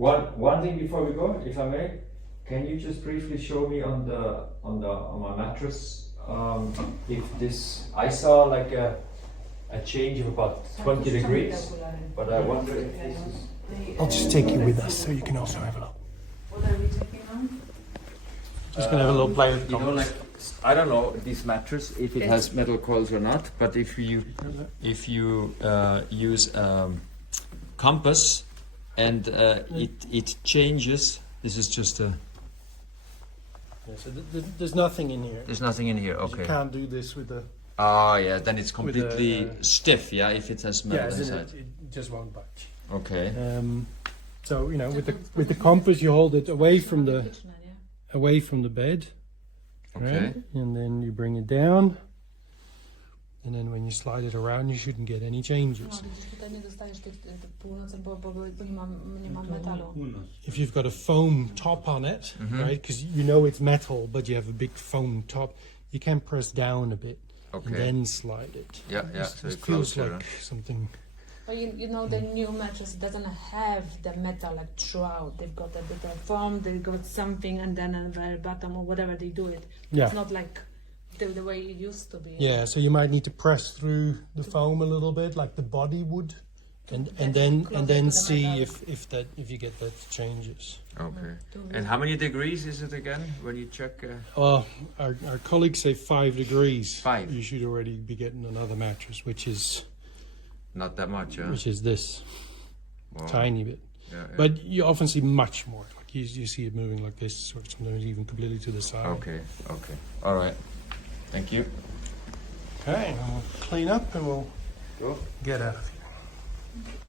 One thing before we go, if I may, can you just briefly show me on my mattress if this, I saw like a change of about 20 degrees, but I wonder if this is... I'll just take you with us so you can also have a look. What are we checking on? Just gonna have a little play with the you know, compass. like, I don't know this mattress if it has metal coils or not, but if you use compass and it changes. This is just a. Yeah, so there's nothing in here. There's nothing in here. 'Cause Okay. You can't do this with the. Oh yeah, then it's With completely a, stiff. Yeah, if it has metal inside. It just won't budge. Okay. So you know, with the compass, you hold it away from the bed. Okay. Right? And then you bring it down. And then when you slide it around, you shouldn't get any changes. If you've got a foam top on it, right, because you know it's metal, but you have a big foam top, you can press down a bit and then slide it. Yeah, yeah. This So it feels closer. like something. But you know the new mattress doesn't have the metal like throughout. They've got a bit of foam, they've got something, and then at the very bottom or whatever they do it. Yeah. It's not like the way it used to be. Yeah, so you might need to press through the foam a little bit, like the body would, and then see if you get that changes. Okay. And how many degrees is it again when you check? Well, our colleagues say 5 degrees. 5. You should already be getting another mattress, which is Not that much, huh? which is this Wow. tiny bit. Yeah, yeah. But you often see much more. Like you see it moving like this, or sometimes even completely to the side. Okay. Okay. All right. Thank you. Okay, we'll clean up and we'll Go. get out of here.